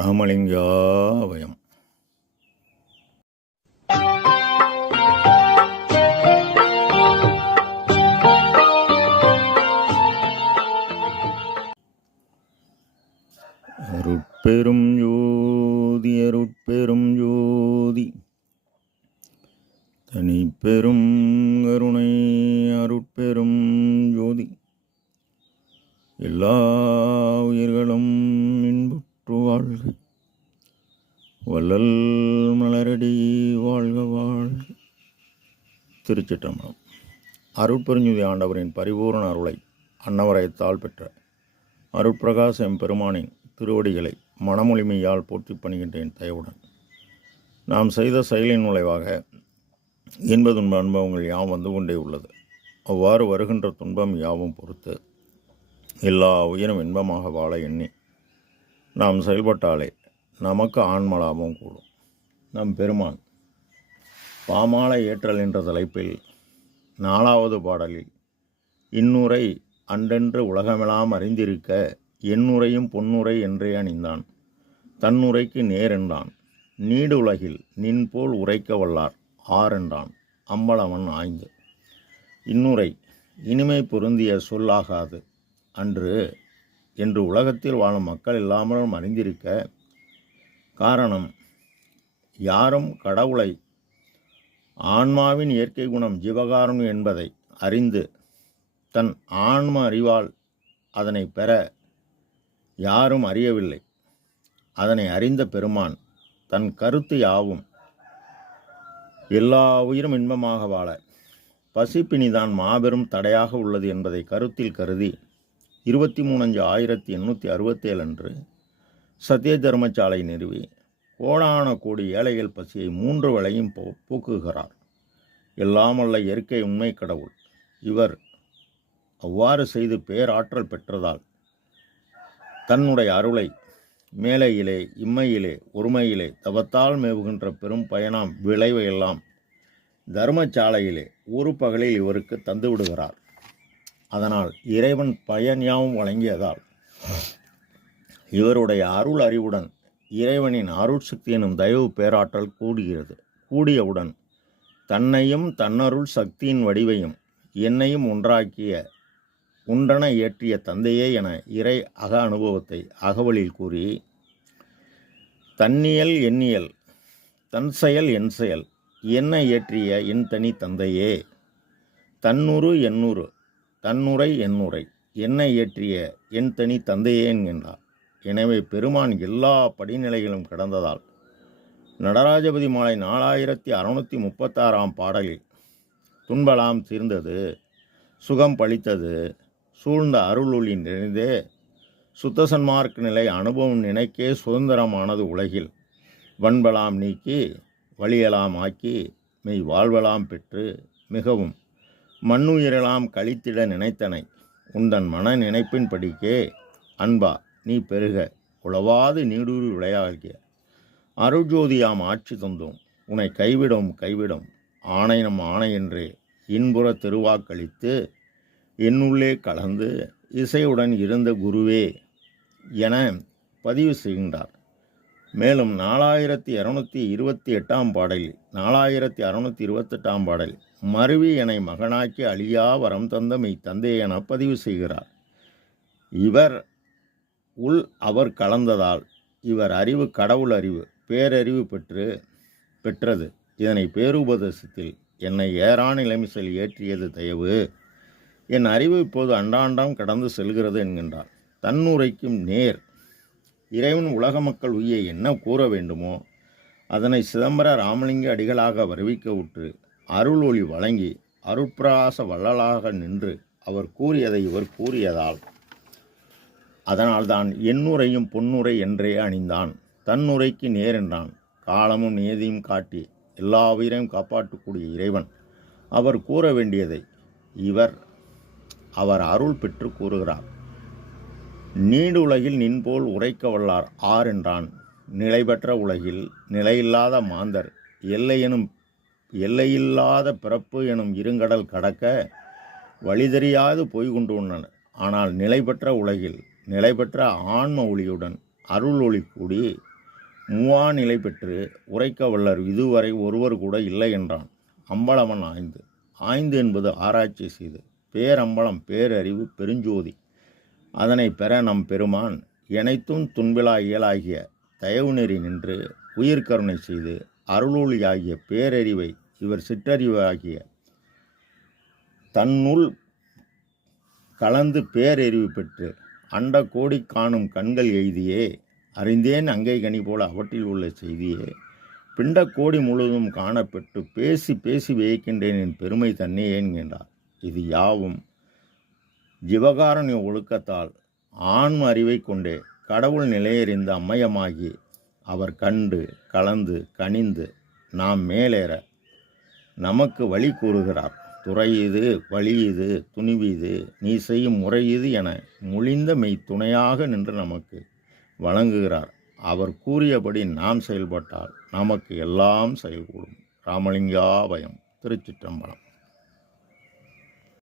ராமலிங்காபயம். அருட்பெரும் ஜோதி அருட்பெரும் ஜோதி தனிப்பெரும் கருணை அருட்பெரும் ஜோதி எல்லா உயிர்களும் இன்புற்று வாழ்க, வள்ளல் மலரடி வாழ்க வாழ்க. திருச்சிற்றம்பலம். அருட்பெருஞ்சுதி ஆண்டவரின் பரிபூரண அருளை அன்னவரயத்தால் பெற்ற அருட்பிரகாச எம்பெருமானின் திருவடிகளை மனமொழிமையால் போற்றி பணிகின்றேன் தயவுடன். நாம் செய்த செயலின் விளைவாக இன்ப துன்ப அனுபவங்கள் யாவும் வந்து கொண்டே உள்ளது. அவ்வாறு வருகின்ற துன்பம் யாவும் பொறுத்து எல்லா உயிரும் இன்பமாக வாழ எண்ணி நாம் செயல்பட்டாலே நமக்கு ஆன்மலாபம் கூடும். நம் பெருமான் பாமாலை ஏற்றல் என்ற தலைப்பில் 4வது பாடலில் இன்னுரை அன்றென்று உலகமெல்லாம் அறிந்திருக்க எண்ணுரையும் பொன்னுரை என்றே அணிந்தான், தன்னுரைக்கு நேரென்றான், நீடு உலகில் நின்போல் உரைக்க வல்லார் ஆரென்றான், அம்பலவன் ஆய்ந்து. இன்னுரை இனிமை பொருந்திய சொல்லாகாது அன்று என்று உலகத்தில் வாழும் மக்கள் இல்லாமலும் அறிந்திருக்க. காரணம், யாரும் கடவுளை ஆன்மாவின் இயற்கை குணம் ஜீவகாரணம் என்பதை அறிந்து தன் ஆன்ம அறிவால் அதனை பெற யாரும் அறியவில்லை. அதனை அறிந்த பெருமான் தன் கருத்து யாவும் எல்லா உயிரும் இன்பமாக வாழ பசிப்பினிதான் மாபெரும் தடையாக உள்ளது என்பதை கருத்தில் கருதி 23/5/1867 அன்று சத்திய தர்மசாலை நிறுவி கோடான கோடி ஏழைகள் பசியை 3 வேளையும் போக்குகிறார். எல்லாமல்ல இயற்கை உண்மை கடவுள். இவர் அவ்வாறு செய்து பேராற்றல் பெற்றதால் தன்னுடைய அருளை மேலையிலே இம்மையிலே ஒருமையிலே தவத்தால் மேவுகின்ற பெரும் பயனாம் விளைவையெல்லாம் தர்மசாலையிலே ஒரு பகலில் இவருக்கு தந்து விடுகிறார். அதனால் இறைவன் பயன் யாவும் வழங்கியதால் இவருடைய அருள் அறிவுடன் இறைவனின் அருள் சக்தி எனும் தயவு பேராற்றல் கூடுகிறது. கூடியவுடன் தன்னையும் தன்னருள் சக்தியின் வடிவையும் என்னையும் ஒன்றென ஏற்றிய தந்தையே என இறை அக அனுபவத்தை அகவலில் கூறி, தன்னியல் எண்ணியல் தன் செயல் என் செயல் என்ன ஏற்றிய என் தனி தந்தையே, தன்னுரு எண்ணுரு தன்னுரை என்னுரை என்ன ஏற்றிய என் தனி தந்தையே என்கின்றார். எனவே பெருமான் எல்லா படிநிலைகளும் கடந்ததால் நடராஜபதி மாலை 4636 பாடலில் துன்பலாம் தீர்ந்தது, சுகம் பளித்தது, சூழ்ந்த அருளொளி நிறைந்தே, சுத்த சன்மார்க்க நிலை அனுபவம் நினைக்கே சுதந்திரமானது உலகில், வன்பலாம் நீக்கி வழியலாம் ஆக்கி மெய் வாழ்வலாம் பெற்று மிகவும் மண்ணுயிரெல்லாம் கழித்திட நினைத்தனை உந்தன் மன நினைப்பின் படிக்கே அன்பா நீ பெருக உளவாது நீடூறு விளையாகிய அருள்ஜோதியாம் ஆட்சி தந்தோம் உன்னை கைவிடும் ஆணைனம் ஆணை என்றே இன்புற திருவாக்களித்து என்னுள்ளே கலந்து இசையுடன் இருந்த குருவே என பதிவு செய்கின்றார். மேலும் 4228 பாடலில் 4628 பாடலில் மருவி என மகனாக்கி அழியா வரம் தந்த மெய் தந்தை என பதிவு செய்கிறார். இவர் அவர் கலந்ததால் இவர் அறிவு கடவுள் அறிவு பேரறிவு பெற்றது. இதனை பேருபதேசத்தில் என்னை ஏறான இளமிசல் ஏற்றியது தயவு, என் அறிவு இப்போது அண்டாண்டம் கடந்து செல்கிறது என்கின்றார். தன்னுரைக்கும் நேர் இறைவன் உலக மக்கள் உய்ய என்ன கூற வேண்டுமோ அதனை சிதம்பர ராமலிங்க அடிகளாக வருவிக்க விட்டு அருள் ஒளி வழங்கி அருட்பிரகாச வள்ளலாக நின்று அவர் கூறியதை இவர் கூறியதால் அதனால்தான் எண்ணுரையும் பொன்னுரை என்றே அணிந்தான், தன்னுரைக்கு நேர் என்றான். காலமும் நியதியும் காட்டி எல்லா உயிரையும் காப்பாற்றக்கூடிய இறைவன் அவர் கூற வேண்டியதை அவர் அருள் பெற்று கூறுகிறார். நீடு உலகில் நின்போல் உரைக்க வல்லார் ஆர் என்றான். நிலை பெற்ற உலகில் நிலையில்லாத மாந்தர் எல்லையில்லாத பிறப்பு எனும் இருங்கடல் கடக்க வழி தெரியாது போய்கொண்டு உள்ளனர். ஆனால் நிலை பெற்ற உலகில் நிலை பெற்ற ஆன்ம ஒளியுடன் அருள் ஒளி கூடி நிலை பெற்று உரைக்க வல்லர் இதுவரை ஒருவர் கூட இல்லை என்றான். அம்பலமன் ஆய்ந்து. ஆய்ந்து என்பது ஆராய்ச்சி செய்து. பேரம்பலம் பேரறிவு பெருஞ்சோதி. அதனை பெற நம் பெருமான் இணைத்தும் துன்பிலா இயலாகிய தயவு நெறி நின்று உயிர்கருணை செய்து அருளொளியாகிய பேரறிவை இவர் சிற்றறிவு ஆகிய தன்னுள் கலந்து பேரறிவு பெற்று அண்ட கோடி காணும் கண்கள் எய்தியே அறிந்தேன் அங்கை கனி போல அவற்றில் உள்ள செய்தியே பிண்ட கோடி முழுவதும் காணப்பெற்று பேசி பேசி வியக்கின்றேன் என் பெருமை தன்னே என்கின்றார். இது யாவும் ஜிவகாரண்ய ஒழுக்கத்தால் ஆன்ம அறிவை கொண்டே கடவுள் நிலையறிந்த அம்மையமாகி அவர் கண்டு கலந்து கனிந்து நாம் மேலேற நமக்கு வழி கூறுகிறார். துறை இது வழி இது துணிவு இது நீ செய்யும் முறை இது என முழிந்த மெய் துணையாக நின்று நமக்கு வழங்குகிறார். அவர் கூறியபடி நாம் செயல்பட்டால் நமக்கு எல்லாம் செயல்கூடும். ராமலிங்காபயம். திருச்சிற்றம்பலம்.